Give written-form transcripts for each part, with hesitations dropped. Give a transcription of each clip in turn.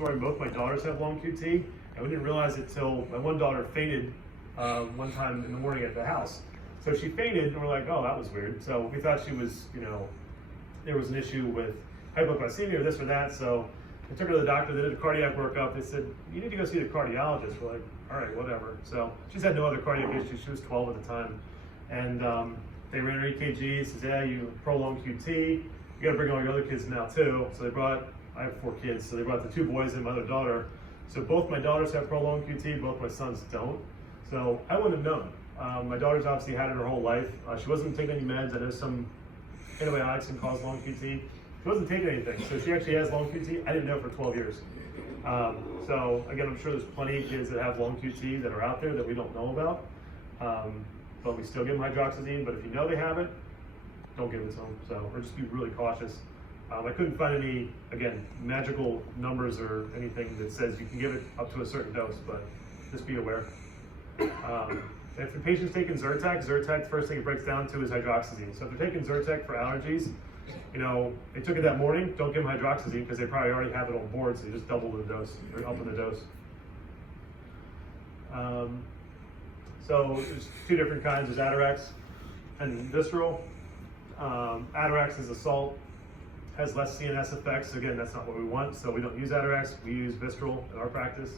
story. Both my daughters have long QT, and we didn't realize it till my one daughter fainted one time in the morning at the house. So she fainted, and we're like, oh, that was weird. So we thought she was, there was an issue with hypoglycemia or this or that. So I took her to the doctor. They did a cardiac workup. They said, you need to go see the cardiologist. We're like, all right, whatever. So she's had no other cardiac issues. She was 12 at the time. And they ran her EKG. Says, yeah, you prolonged QT. You got to bring all your other kids now too. So they brought, I have 4 kids. So they brought the 2 boys and my other daughter. So both my daughters have prolonged QT. Both my sons don't. So I wouldn't have known. My daughter's obviously had it her whole life. She wasn't taking any meds. I know some antibiotics can cause long QT. She wasn't taking anything, so she actually has long QT. I didn't know for 12 years. So again, I'm sure there's plenty of kids that have long QT that are out there that we don't know about, but we still give them hydroxyzine. But if you know they have it, don't give it to them. So, or just be really cautious. I couldn't find any, again, magical numbers or anything that says you can give it up to a certain dose, but just be aware. If the patient's taking Zyrtec, the first thing it breaks down to is hydroxyzine. So if they're taking Zyrtec for allergies, they took it that morning, don't give them hydroxyzine because they probably already have it on board, so you just double the dose, or up in the dose. So there's 2 different kinds, there's Atarax and Visceral. Atarax is a salt, has less CNS effects, so again, that's not what we want, so we don't use Atarax, we use Visceral in our practice.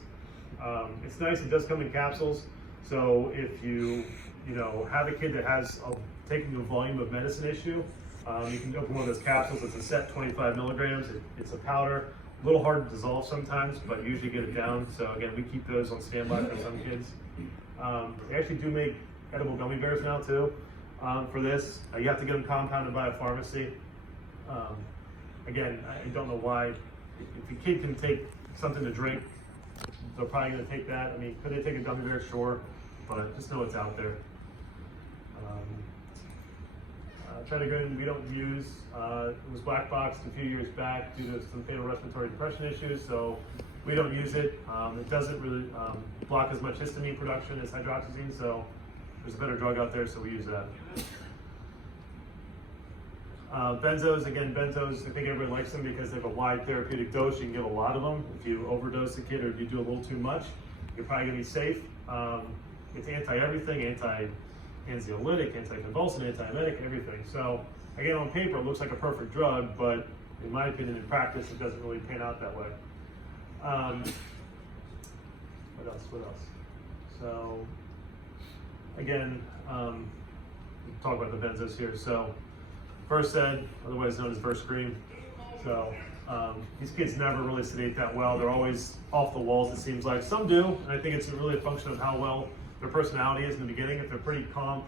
It's nice, it does come in capsules, so if you have a kid that has taking a volume of medicine issue, you can open one of those capsules. It's a set 25 milligrams. It's a powder, a little hard to dissolve sometimes, but usually get it down. So again, we keep those on standby for some kids. They actually do make edible gummy bears now too. For this, you have to get them compounded by a pharmacy. Again, I don't know why. If a kid can take something to drink, they're probably going to take that. I mean, could they take a gummy bear? Sure, but just know it's out there. Tretinoin we don't use. It was black boxed a few years back due to some fatal respiratory depression issues, so we don't use it. It doesn't really block as much histamine production as hydroxyzine, so there's a better drug out there, so we use that. Benzos, again, I think everybody likes them because they have a wide therapeutic dose. You can give a lot of them. If you overdose a kid or if you do a little too much, you're probably going to be safe. It's anti-everything, anti-anxiolytic, anticonvulsant, antiemetic, everything. So again, on paper, it looks like a perfect drug, but in my opinion, in practice, it doesn't really pan out that way. What else? So again, we'll talk about the benzos here. So Versed, otherwise known as Verscreen. So these kids never really sedate that well. They're always off the walls, it seems like. Some do, and I think it's really a function of how well their personality is in the beginning. If they're pretty calm,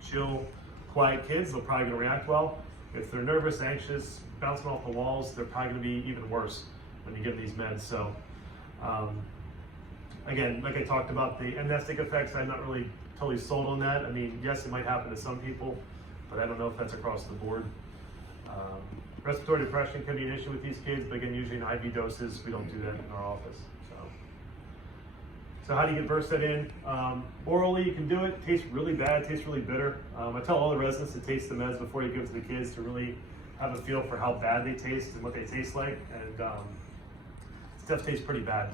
chill, quiet kids, they're probably gonna react well. If they're nervous, anxious, bouncing off the walls, they're probably gonna be even worse when you give them these meds. So again, like I talked about, the amnestic effects, I'm not really totally sold on that. I mean, yes, it might happen to some people, but I don't know if that's across the board. Respiratory depression can be an issue with these kids, but again, usually in IV doses, we don't do that in our office. So how do you get Versed in? Orally, you can do it. It tastes really bad, tastes really bitter. I tell all the residents to taste the meds before you give it to the kids to really have a feel for how bad they taste and what they taste like. And stuff tastes pretty bad.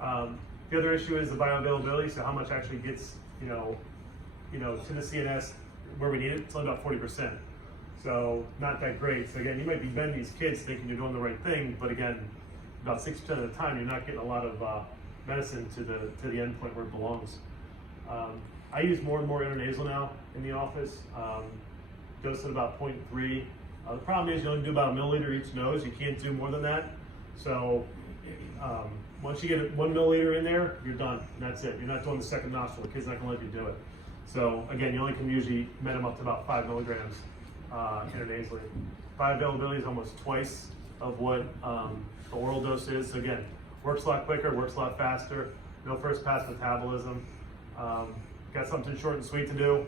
The other issue is the bioavailability, so how much actually gets, to the CNS where we need it. It's only about 40%. So not that great. So again, you might be bending these kids thinking you're doing the right thing, but again, about 6% of the time, you're not getting a lot of medicine to the end point where it belongs. I use more and more intranasal now in the office. Dose at about 0.3. The problem is you only do about 1 milliliter each nose. You can't do more than that. So once you get 1 milliliter in there, you're done. And that's it. You're not doing the second nostril. The kid's not going to let you do it. So again, you only can usually med them up to about 5 milligrams intranasally. Bioavailability is almost twice of what the oral dose is. So again, works a lot quicker, works a lot faster, no first pass metabolism. Got something short and sweet to do,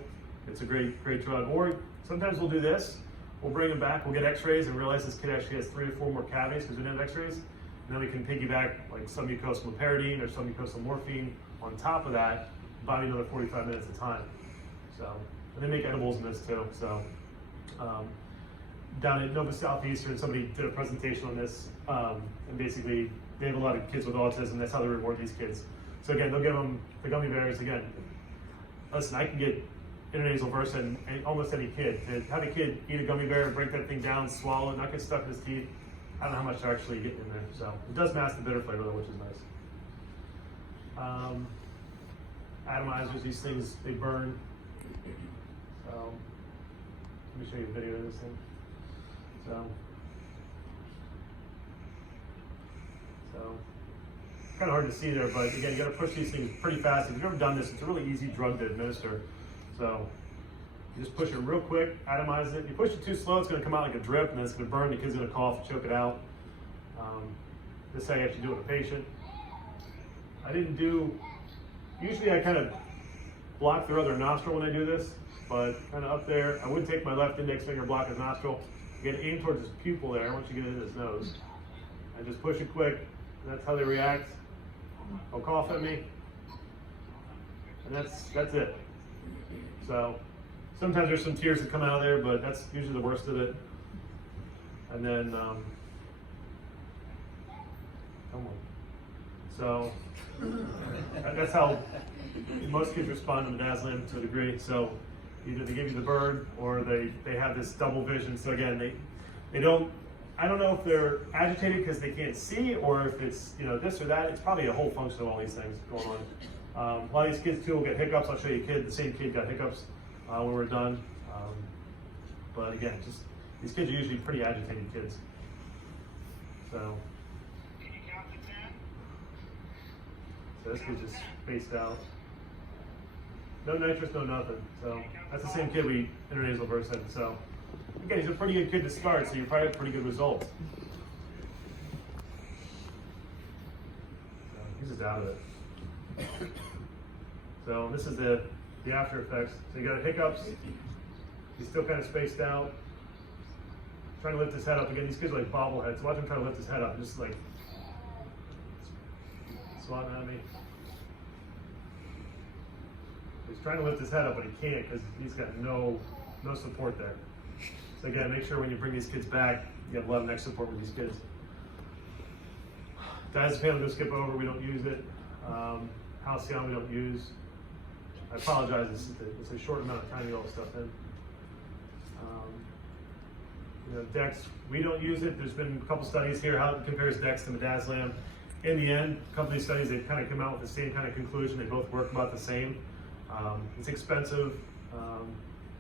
it's a great drug. Or sometimes we'll do this, we'll bring them back, we'll get x-rays and realize this kid actually has 3 or 4 more cavities because we didn't have x-rays. And then we can piggyback like some mucosal loperidine or some mucosal morphine on top of that, about another 45 minutes of time. So, and they make edibles in this too. So, down at Nova Southeastern, somebody did a presentation on this, and basically they have a lot of kids with autism. That's how they reward these kids. So again, they'll give them the gummy bears. Again, listen, I can get intranasal Versa in almost any kid. To have a kid eat a gummy bear, break that thing down, swallow it, not get stuck in his teeth, I don't know how much they're actually getting in there. So it does mask the bitter flavor though, which is nice. Atomizers, these things, they burn. So let me show you a video of this thing. So kind of hard to see there, but again, you got to push these things pretty fast. If you've ever done this, it's a really easy drug to administer. So you just push it real quick, atomize it. If you push it too slow, it's going to come out like a drip, and then it's going to burn. The kid's going to cough, choke it out. This is how you actually do it with a patient. I didn't do, usually I kind of block their other nostril when I do this, but kind of up there, I would take my left index finger, block his nostril, again, aim towards his pupil there once you get into his nose. And just push it quick, and that's how they react. They'll cough at me, and that's it. So sometimes there's some tears that come out of there, but that's usually the worst of it. And then, come on. So that's how most kids respond to midazolam to a degree. So either they give you the bird or they have this double vision. So again, they don't, I don't know if they're agitated because they can't see or if it's, you know, this or that. It's probably a whole function of all these things going on. A lot of these kids too will get hiccups. I'll show you a kid, the same kid got hiccups when we're done. But again, just these kids are usually pretty agitated kids. So this kid just spaced out. No nitrous, no nothing. So that's the same kid we intranasal Versa. So again, he's a pretty good kid to start, so you probably have pretty good results. So he's just out of it. So this is the after effects. So you got hiccups. He's still kind of spaced out. Trying to lift his head up again. These kids are like bobbleheads. So watch him try to lift his head up, just like swatting at me. He's trying to lift his head up, but he can't because he's got no support there. So again, make sure when you bring these kids back, you have a lot of neck support with these kids. Diazepam, we'll skip over. We don't use it. Halcyon, we don't use. I apologize. It's a short amount of time to get all the stuff in. You know, Dex, we don't use it. There's been a couple studies here how it compares Dex to midazolam. In the end, a couple of these studies, they've kind of come out with the same kind of conclusion. They both work about the same. It's expensive.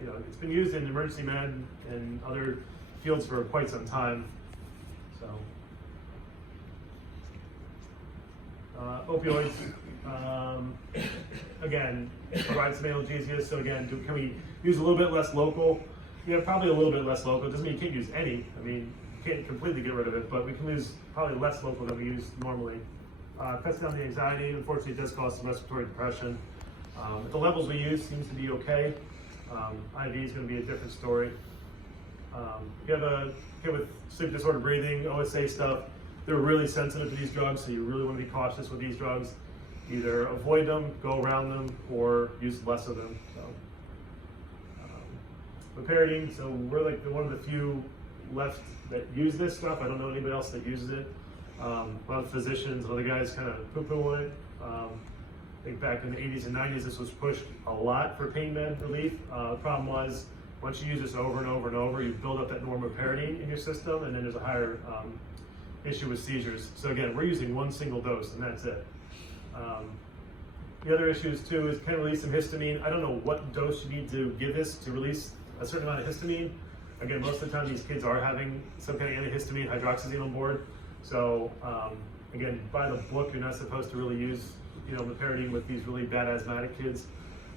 You know, it's been used in emergency med and other fields for quite some time. So, opioids, again, provide some analgesia. So again, can we use a little bit less local? Yeah, probably a little bit less local. It doesn't mean you can't use any. I mean, you can't completely get rid of it, but we can use probably less local than we use normally. Cuts down the anxiety. Unfortunately, it does cause some respiratory depression. The levels we use seems to be okay. IV is going to be a different story. You have a kid with sleep disorder breathing, OSA stuff. They're really sensitive to these drugs, so you really want to be cautious with these drugs. Either avoid them, go around them, or use less of them. So, Loperidine, so we're like one of the few left that use this stuff. I don't know anybody else that uses it. A lot of physicians, other guys kind of poo-poo on it. I think back in the 80s and 90s, this was pushed a lot for pain med relief. The problem was, once you use this over and over and over, you build up that normoperidine in your system, and then there's a higher issue with seizures. So again, we're using one single dose, and that's it. The other issues too is can release some histamine. I don't know what dose you need to give this to release a certain amount of histamine. Again, most of the time these kids are having some kind of antihistamine, hydroxyzine on board. So again, by the book, you're not supposed to really use, you know, loperidine with these really bad asthmatic kids.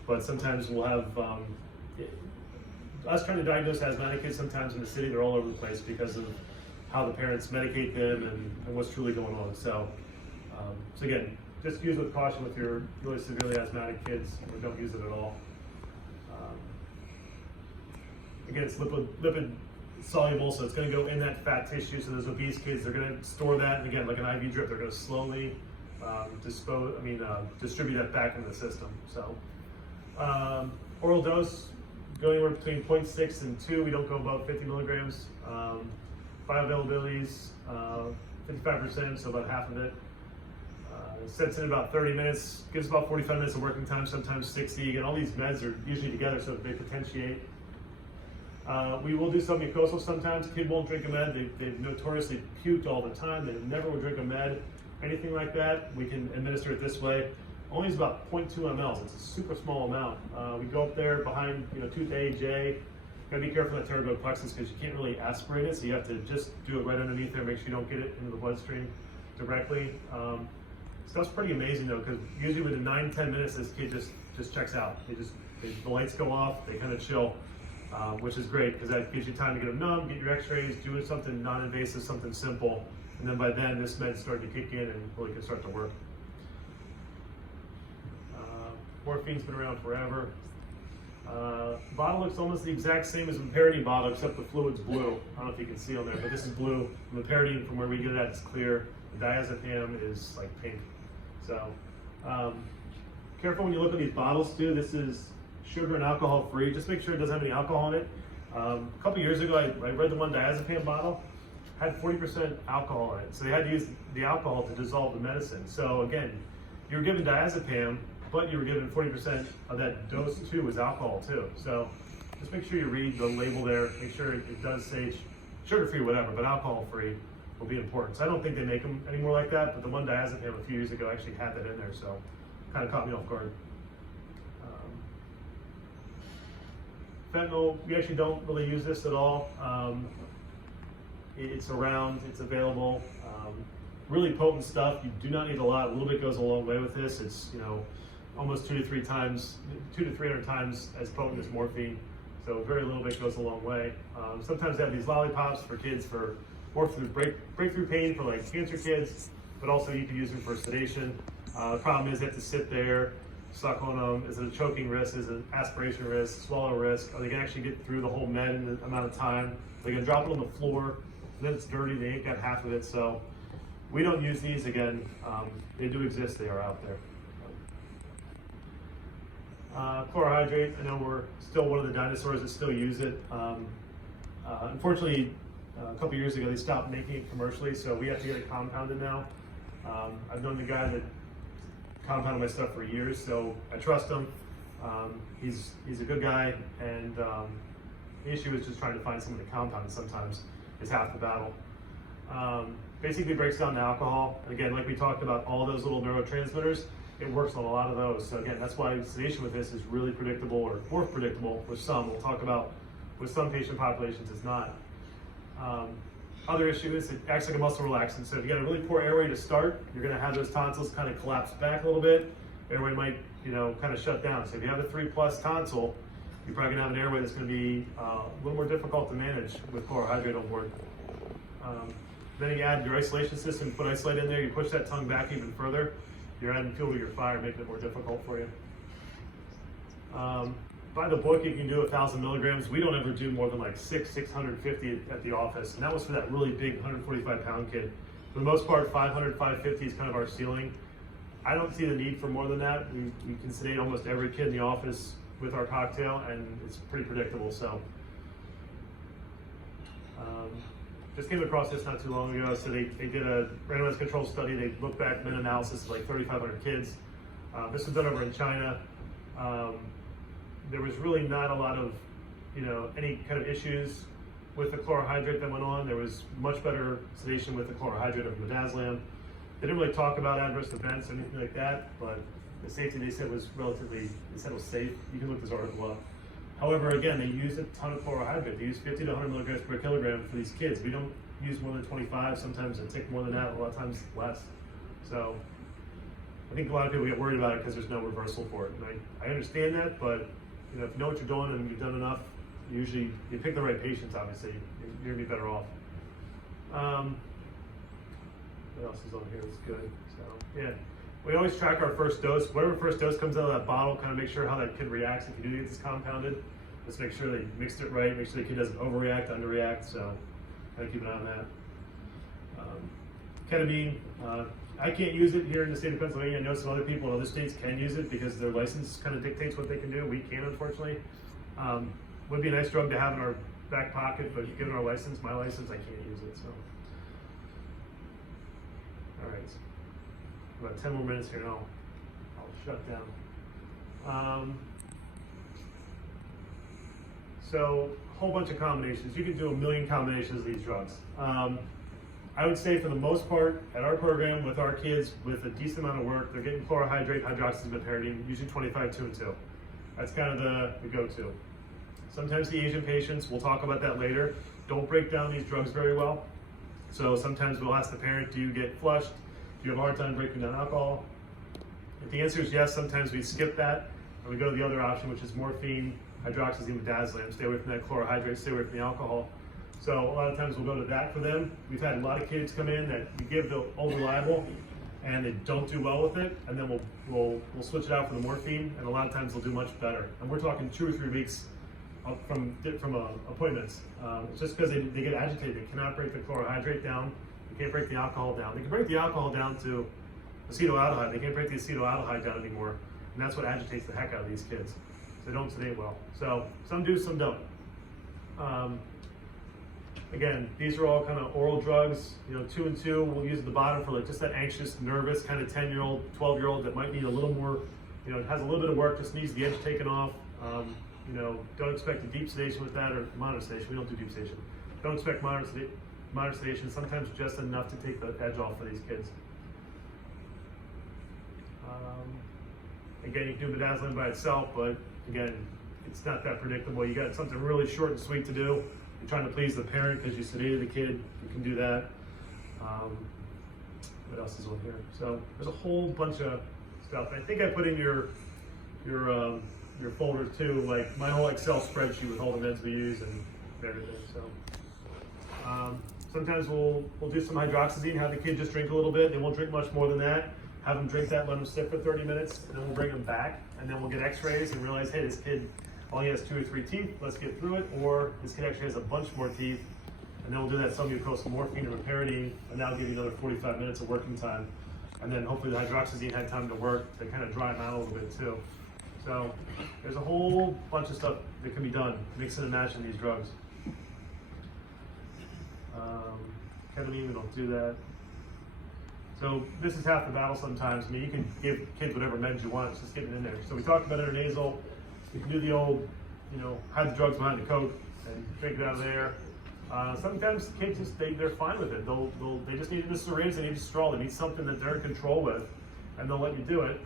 But sometimes we'll have us trying to diagnose asthmatic kids. Sometimes in the city, they're all over the place because of how the parents medicate them and what's truly going on. So, so again, just use with caution with your really severely asthmatic kids, or don't use it at all. Again, it's lipid soluble, so it's going to go in that fat tissue. So those obese kids, they're going to store that, and again, like an IV drip, they're going to slowly distribute that back into the system. So, oral dose, go anywhere between 0.6 and 2. We don't go above 50 milligrams. Bioavailabilities, 55%, so about half of it. Sets in about 30 minutes, gives about 45 minutes of working time, sometimes 60. And all these meds are usually together, so they potentiate. We will do some mucosal sometimes. Kid won't drink a med. They've notoriously puked all the time. They never will drink a med. Anything like that, we can administer it this way. Only is about 0.2 mLs. It's a super small amount. We go up there behind, tooth A, J. Gotta be careful with that pterygoid plexus because you can't really aspirate it, so you have to just do it right underneath there. Make sure you don't get it into the bloodstream directly. Stuff's pretty amazing though, because usually within 9-10 minutes, this kid just checks out. The lights go off. They kind of chill, which is great because that gives you time to get them numb, get your X-rays, do something non-invasive, something simple, and then by then this med's starting to kick in and really can start to work. Morphine's been around forever. Bottle looks almost the exact same as the Paradine bottle, except the fluid's blue. I don't know if you can see on there, but this is blue. And the Paradine, from where we get it at, is clear. The diazepam is like pink. So, careful when you look at these bottles too. This is sugar and alcohol free. Just make sure it doesn't have any alcohol in it. A couple years ago, I read the one diazepam bottle had 40% alcohol in it. So they had to use the alcohol to dissolve the medicine. So again, you were given diazepam, but you were given 40% of that dose too was alcohol too. So just make sure you read the label there. Make sure it does say sugar-free, whatever, but alcohol-free will be important. So I don't think they make them anymore like that, but the one diazepam a few years ago actually had that in there, so kind of caught me off guard. Fentanyl, we actually don't really use this at all. It's around, it's available. Really potent stuff. You do not need a lot. A little bit goes a long way with this. It's almost 200 to 300 times as potent as morphine. So very little bit goes a long way. Sometimes they have these lollipops for kids for breakthrough pain for like cancer kids, but also you can use them for sedation. The problem is they have to sit there, suck on them. Is it a choking risk? Is it an aspiration risk? Swallow risk? Are they gonna actually get through the whole med in the amount of time? They're gonna drop it on the floor, and then it's dirty. They ain't got half of it. So we don't use these again. They do exist. They are out there. Chlorohydrate. I know we're still one of the dinosaurs that still use it. Unfortunately, a couple years ago they stopped making it commercially, so we have to get it compounded now. I've known the guy that compounded my stuff for years, so I trust him. He's a good guy, and the issue is just trying to find someone to compound it sometimes is half the battle. Basically breaks down to alcohol. And again, like we talked about, all those little neurotransmitters, it works on a lot of those. So again, that's why sedation with this is really predictable, or more predictable with some. We'll talk about with some patient populations it's not. Other issue is it acts like a muscle relaxant. So if you got a really poor airway to start, you're going to have those tonsils kind of collapse back a little bit. Airway might, kind of shut down. So if you have a 3+ tonsil, you're probably going to have an airway that's going to be a little more difficult to manage with chlorohydrate on board. Then you add your isolation system, put isolate in there, you push that tongue back even further, you're adding fuel to your fire, making it more difficult for you. By the book, you can do 1,000 milligrams. We don't ever do more than like 650 at the office, and that was for that really big 145-pound kid. For the most part, 500, 550 is kind of our ceiling. I don't see the need for more than that. We can sedate almost every kid in the office with our cocktail, and it's pretty predictable. So, just came across this not too long ago. So they did a randomized control study. They looked back, meta-analysis of like 3,500 kids. This was done over in China. There was really not a lot of, any kind of issues with the chlorohydrate that went on. There was much better sedation with the chlorohydrate of midazolam. They didn't really talk about adverse events or anything like that, but the safety they said was relatively, they said was safe. You can look this article up. However, again, they used a ton of chlorohydrate. They used 50 to 100 milligrams per kilogram for these kids. We don't use more than 25, sometimes a tick more than that, a lot of times less. So I think a lot of people get worried about it because there's no reversal for it. And I understand that, but if you know what you're doing and you've done enough, usually you pick the right patients, obviously, you're gonna be better off. What else is on here that's good? So yeah, we always track our first dose. Whatever first dose comes out of that bottle, kind of make sure how that kid reacts if you do get this compounded. Let's make sure they mixed it right, make sure the kid doesn't overreact, underreact, so gotta keep an eye on that. Ketamine, I can't use it here in the state of Pennsylvania. I know some other people in other states can use it because their license kind of dictates what they can do. We can't, unfortunately. Would be a nice drug to have in our back pocket, but given our license, my license, I can't use it. So, All right, about 10 more minutes here and I'll shut down. So a whole bunch of combinations. You can do a million combinations of these drugs. I would say for the most part, at our program with our kids with a decent amount of work, they're getting chlorohydrate, hydroxyzomipyridine, usually 25, 2 and 2. That's kind of the go-to. Sometimes the Asian patients, we'll talk about that later, don't break down these drugs very well. So sometimes we'll ask the parent, do you get flushed? Do you have a hard time breaking down alcohol? If the answer is yes, sometimes we skip that and we go to the other option, which is morphine, hydroxyzine, midazolam. Stay away from that chlorohydrate, stay away from the alcohol. So a lot of times we'll go to that for them. We've had a lot of kids come in that we give the old reliable and they don't do well with it, and then we'll switch it out for the morphine, and a lot of times they'll do much better. And we're talking 2 or 3 weeks from appointments. It's just because they get agitated. They cannot break the chlorohydrate down. They can't break the alcohol down. They can break the alcohol down to acetaldehyde. They can't break the acetaldehyde down anymore, and that's what agitates the heck out of these kids. They don't sedate well. So some do, some don't. Again, these are all kind of oral drugs. 2 and 2, we'll use at the bottom for like just that anxious, nervous kind of 10-year-old, 12-year-old that might need a little more, has a little bit of work, just needs the edge taken off. Don't expect a deep sedation with that, or moderate sedation. We don't do deep sedation. Don't expect moderate sedation. Sometimes just enough to take the edge off for these kids. Again, you can do midazolam by itself, but again, it's not that predictable. You got something really short and sweet to do. You're trying to please the parent because you sedated the kid. You can do that. What else is on here? So there's a whole bunch of stuff. I think I put in your folder too, like my whole Excel spreadsheet with all the meds we use and everything. So sometimes we'll do some hydroxyzine, have the kid just drink a little bit. They won't drink much more than that. Have them drink that, let them sit for 30 minutes, and then we'll bring them back, and then we'll get x-rays and realize, hey, this kid only has 2 or 3 teeth, let's get through it, or this kid actually has a bunch more teeth, and then we'll do that submucosal morphine or pyridine, and that'll give you another 45 minutes of working time. And then hopefully the hydroxyzine had time to work to kind of dry them out a little bit too. So there's a whole bunch of stuff that can be done, mix and match in these drugs. Ketamine, we don't do that. So this is half the battle sometimes. I mean, you can give kids whatever meds you want, it's just getting in there. So we talked about intranasal. You can do the old, hide the drugs behind the coat and drink it out of there. Sometimes kids just, they're fine with it. They just need a syringe, they need a straw, they need something that they're in control with, and they'll let you do it.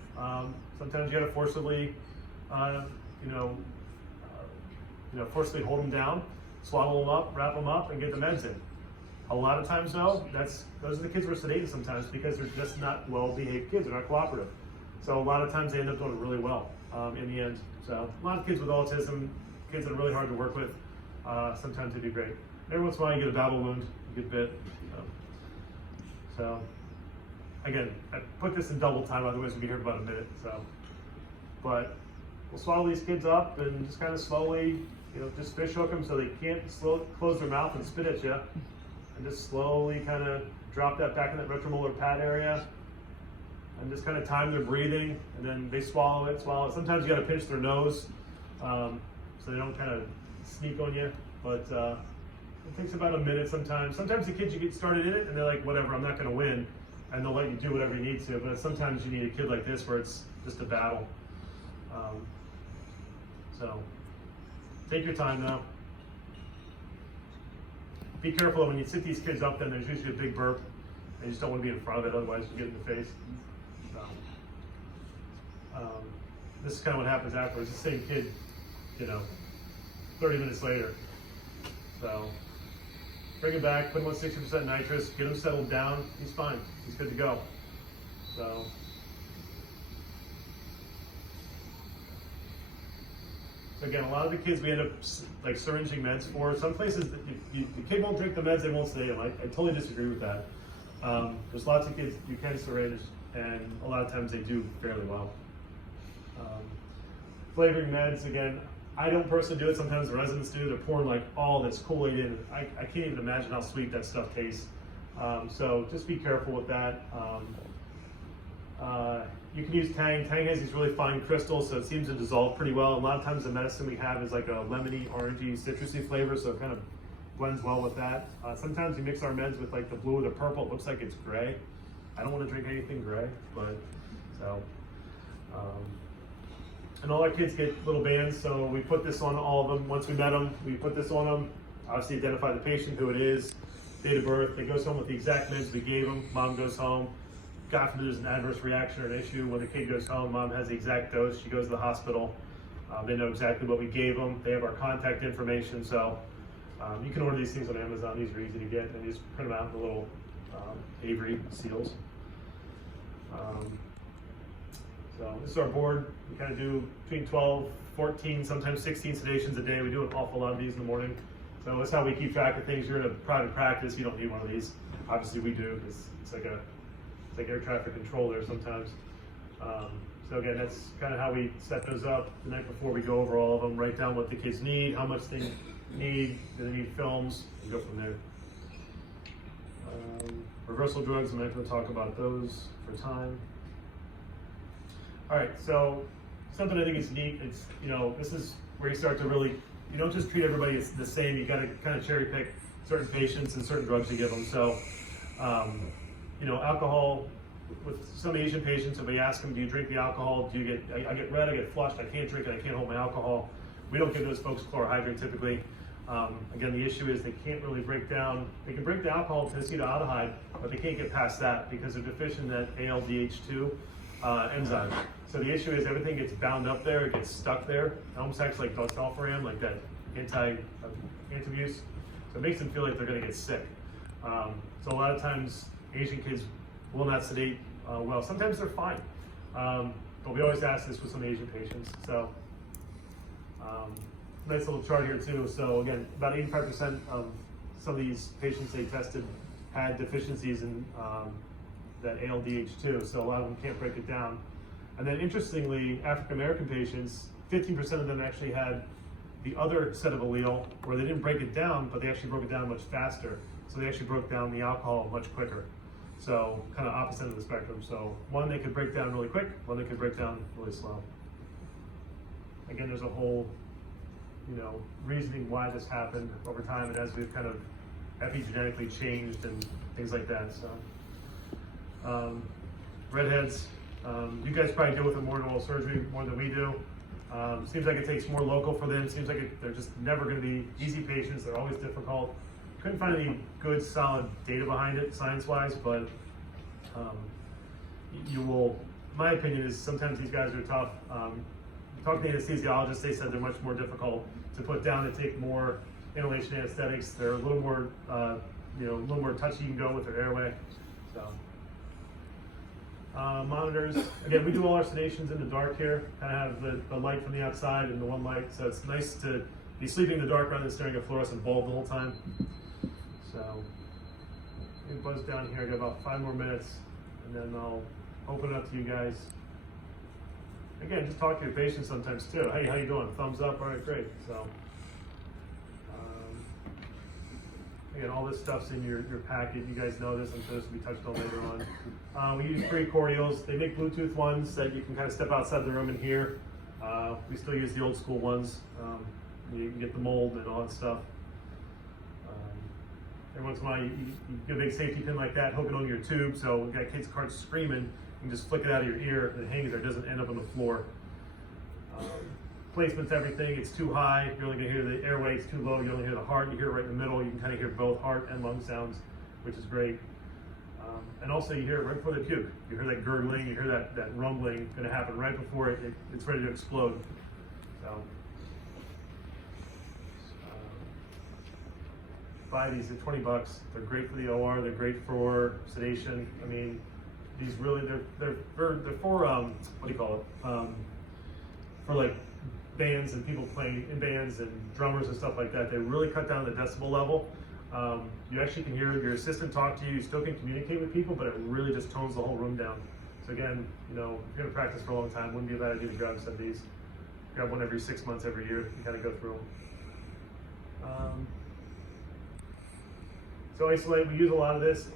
Sometimes you gotta forcibly, forcibly hold them down, swallow them up, wrap them up, and get the meds in. A lot of times though, those are the kids who are sedated sometimes because they're just not well-behaved kids, they're not cooperative. So a lot of times they end up doing really well in the end. So a lot of kids with autism, kids that are really hard to work with, sometimes they do great. Every once in a while you get a babble wound, you get bit. So again, I put this in double time, otherwise we'll be here for about a minute. But we'll swallow these kids up and just kind of slowly, just fish hook them so they can't close their mouth and spit at you. And just slowly kind of drop that back in that retromolar pad area and just kind of time their breathing, and then they swallow it. Sometimes you got to pinch their nose so they don't kind of sneak on you, but it takes about a minute sometimes. Sometimes the kids, you get started in it and they're like, whatever, I'm not going to win, and they'll let you do whatever you need to, but sometimes you need a kid like this where it's just a battle. So take your time now. Be careful when you sit these kids up, then there's usually a big burp. And you just don't want to be in front of it, otherwise you get in the face. This is kind of what happens afterwards. The same kid, 30 minutes later. So bring him back, put him on 60% nitrous, get him settled down. He's fine. He's good to go. So again, a lot of the kids we end up like syringing meds for. Some places, the kid won't drink the meds, they won't sedate them. I totally disagree with that. There's lots of kids you can syringe, and a lot of times they do fairly well. Flavoring meds, again, I don't personally do it. Sometimes the residents do. They're pouring like all this Kool-Aid in. I can't even imagine how sweet that stuff tastes. So just be careful with that. You can use Tang. Tang has these really fine crystals, so it seems to dissolve pretty well. A lot of times the medicine we have is like a lemony, orangey, citrusy flavor, so it kind of blends well with that. Sometimes we mix our meds with like the blue or the purple. It looks like it's gray. I don't want to drink anything gray, but so. And all our kids get little bands, so we put this on all of them. Once we met them, we put this on them. Obviously identify the patient, who it is, date of birth. They goes home with the exact meds we gave them. Mom goes home. God forbid there's an adverse reaction or an issue. When the kid goes home, mom has the exact dose. She goes to the hospital. They know exactly what we gave them. They have our contact information, so you can order these things on Amazon. These are easy to get, and you just print them out in the little Avery seals. So this is our board. We kind of do between 12, 14, sometimes 16 sedations a day. We do an awful lot of these in the morning. So that's how we keep track of things. You're in a private practice, you don't need one of these. Obviously we do, because it's like air traffic control there sometimes. So again, that's kind of how we set those up the night before. We go over all of them, write down what the kids need, how much they need, do they need films, and go from there. Reversal drugs, I'm not going to talk about those for time. All right, so something I think is neat, it's, this is where you start to really, you don't just treat everybody the same, you got to kind of cherry pick certain patients and certain drugs to give them. So, alcohol, with some Asian patients, if we ask them, do you drink the alcohol? Do you get, I get red, I get flushed, I can't drink it, I can't hold my alcohol. We don't give those folks chlorohydrate typically. Again, the issue is they can't really break down, they can break the alcohol to acetaldehyde, but they can't get past that because they're deficient in that ALDH2 enzyme. So the issue is everything gets bound up there, it gets stuck there. It almost acts like dalteparin, like that anti-abuse. So it makes them feel like they're gonna get sick. So a lot of times Asian kids will not sedate well. Sometimes they're fine, but we always ask this with some Asian patients. So nice little chart here too. So again, about 85% of some of these patients they tested had deficiencies in that ALDH2, so a lot of them can't break it down. And then interestingly, African American patients, 15% of them actually had the other set of allele where they didn't break it down, but they actually broke it down much faster. So they actually broke down the alcohol much quicker. So kind of opposite of the spectrum. So one they could break down really quick, one they could break down really slow. Again, there's a whole, reasoning why this happened over time and as we've kind of epigenetically changed and things like that. So redheads, you guys probably deal with it more in oral surgery more than we do. Seems like it takes more local for them. Seems like they're just never going to be easy patients. They're always difficult. Couldn't find any good solid data behind it science-wise, but you will, my opinion is sometimes these guys are tough. Talking to anesthesiologists, they said they're much more difficult to put down. They take more inhalation anesthetics. They're a little more, a little more touchy you can go with their airway. So monitors, again, we do all our sedations in the dark here. Kind of have the light from the outside and the one light, so it's nice to be sleeping in the dark rather than staring at a fluorescent bulb the whole time. So, it buzz down here. I got about 5 more minutes, and then I'll open it up to you guys. Again, just talk to your patients sometimes too. Hey, how you doing? Thumbs up. All right, great. So, again, all this stuff's in your packet. You guys know this. I'm sure this will be touched on later on. We use free cordials. They make Bluetooth ones that you can kind of step outside the room and hear. We still use the old school ones. You can get the mold and all that stuff. Every once in a while, you get a big safety pin like that, hook it on your tube, so we've got kids' carts screaming, you can just flick it out of your ear, and it hangs there, it doesn't end up on the floor. Placement's everything, it's too high, you're only going to hear the airway, it's too low, you only hear the heart, you hear it right in the middle, you can kind of hear both heart and lung sounds, which is great. And also you hear it right before they puke. You hear that gurgling, you hear that rumbling going to happen right before it's ready to explode. So. Buy these at $20. They're great for the OR. They're great for sedation. I mean, these really they're for what do you call it? For like bands and people playing in bands and drummers and stuff like that. They really cut down the decibel level. You actually can hear your assistant talk to you. You still can communicate with people, but it really just tones the whole room down. So again, if you're going to practice for a long time, wouldn't be a bad idea to grab some of these. Grab one every 6 months, every year. You kind of go through them. So isolate, we use a lot of this.